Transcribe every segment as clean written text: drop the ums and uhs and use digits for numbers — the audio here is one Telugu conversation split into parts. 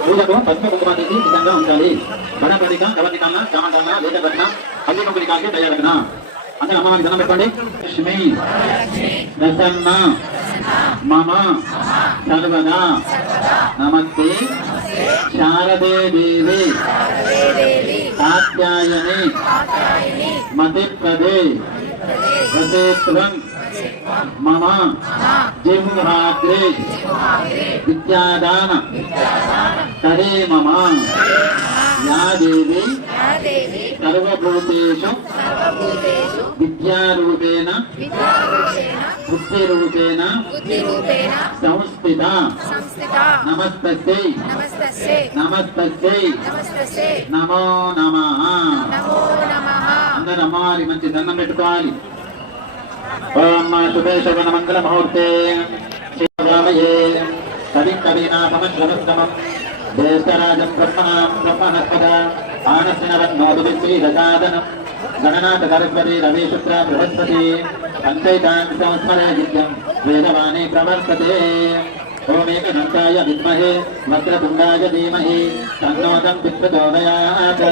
పూజకు పసుపు కుంకుమ తీసి సిద్ధంగా ఉంచాలి. బడపడిక గవర్నికాల జామంటాల లేటబడిన అల్లి కంపెనీకాలకి తయారగన అందరూ అమ్మవారికి దండం పెట్టండి. లక్ష్మి ప్రసన్న మమ సర్వదా నమస్తే శారదే దేవి కాత్యాయని మతిప్రదే వసేత్వం మమ జిహ్వాగ్రే విద్యాదాన తరే మమ యా దేవి సర్వభూతేషు విద్యారూపేణ బుద్ధిరూపేణ సంస్థిత నమస్తస్యై నమస్తస్యై నమో నమః. అందరూ అమ్మవారి మంచి దండం పెట్టుకోవాలి. ఓం శుభే శోభన మంగళ ముహూర్తే శ్రీరామయే కవిం కవీనాథమశ్రవస్తమం జ్యేష్ఠరాజం బ్రహ్మణాం బ్రహ్మణస్పద ఆనస్సినవన్నోదువిశ్రీదశాదనం గణనాథ సరస్వతి రవిశుక్ర బృహస్పతి పంచైతాం సంస్మరే నిత్యం వేదవాణి ప్రవర్తతే. ఓమేకదంతాయ విద్మహే వక్రతుండాయ ధీమహి తన్నోదం ప్రచోదయాత్.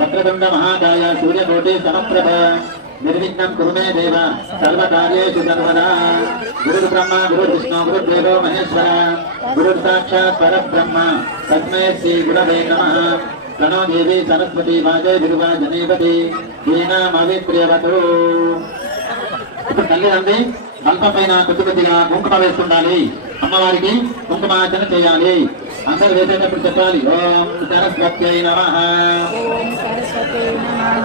వక్రతుండ మహాకాయ సూర్యకోటి సమప్రభ నిర్విఘ్నం కురు మే దేవ సర్వకార్యేషు సర్వదా. గురు బ్రహ్మ గురు విష్ణు గురు దేవో మహేశ్వర గురు సాక్షాత్ పరబ్రహ్మ తస్మై శ్రీ గురవే నమః. ప్రణో దేవి సరస్వతి వాజే విరువా జనేపతి దీనామవిప్రియవతు. ఇప్పుడు తల్లిదండ్రి బల్ప పైన కొద్ది కొద్దిగా కుంకుమ వేస్తుండాలి. అమ్మవారికి కుంకుమార్చన చేయాలి. అందరూ వేసేటప్పుడు చెప్పాలి ఓం సరస్వత్యై నమః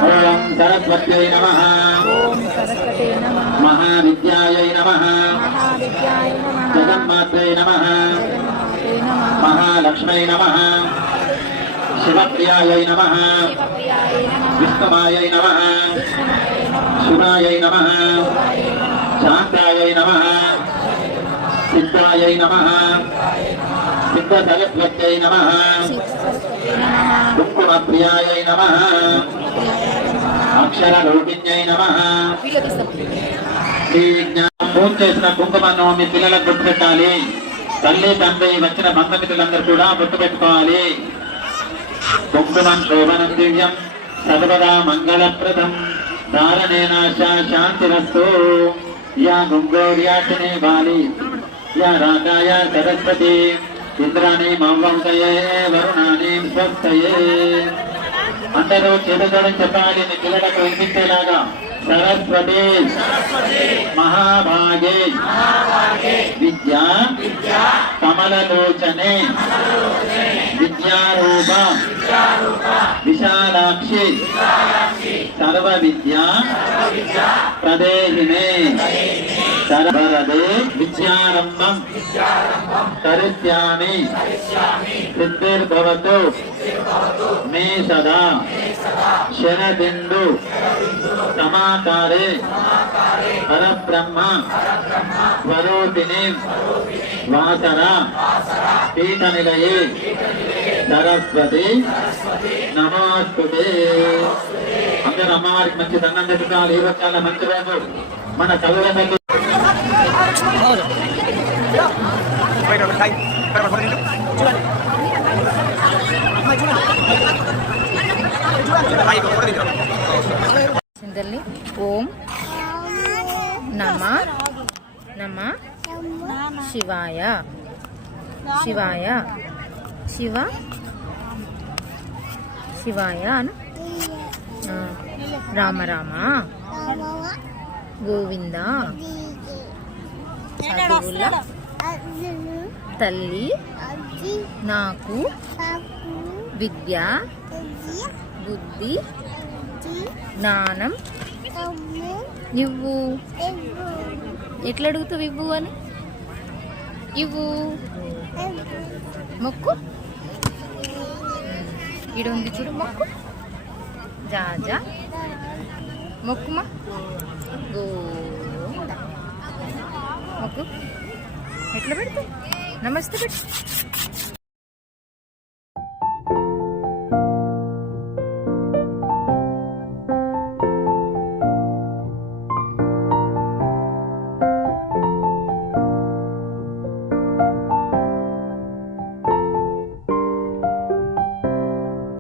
ఓం సరస్వత్యై నమః మహావిద్యాయై నమః జగన్మాత్రే నమః మహాలక్ష్మై నమః శివప్రియాయై నమః విష్ణుమాయై నమః శివాయై నమః శాంతాయై నమః సిద్ధాయై నమః సిద్ధ సరస్వత్యై నమః కుంకుమ ప్రియాయై నమః అక్షర రూపిణ్యై నమః. పూజ చేసిన కుంకుమను మీ పిల్లలకు బొట్టు పెట్టాలి. తల్లి తండ్రి వచ్చిన బంధుమిత్రులందరూ కూడా బొట్టు పెట్టుకోవాలి. కుంకుమం శోభనం దివ్యం సర్వదా మంగళప్రదం ధారణేన శాంతిరస్తు. యా గుంగోర్యాటినే వాలి యా రాకాయ సరస్వతి ఇంద్రాణి మౌవంతయే వరుణాని స్వస్థయే. అందరూ చేతులను చెప్పాలి మీ పిల్లలకు వినిపించేలాగా. సరస్వతి మహాభాగే విద్యా కమలలోచనే విద్యారూప విశాలాక్షి సర్వ విద్యా ప్రదేహినే సర్వరదే విద్యారంభం కరిష్యామి సిద్ధిర్భవతు మే సదా శరదిందు సమాకారే పరబ్రహ్మ స్వరూపిణి వాసర పీఠ నిలయే సరస్వతి నమోస్తుతే. అందరూ అమ్మవారికి మంచి దండం పెట్టుకోవాలి. ఈ రోజు చాలా మంచి రోజు. మన చదువుల ఓం నమః నమః శివాయ శివాయ శివ శివాయ రామ రామ గోవింద చదువుల తల్లి నాకు విద్య బుద్ధి జ్ఞానం నువ్వు ఎట్లా అడుగుతావు ఇవ్వు అని? ఇవ్వు మొక్కు. ఈడ ఉంది చూడు మొక్కు. జాజా మొక్కుమా. గోడ మొక్కు. ఎట్లా పెడతావు? నమస్తే పెట్టు.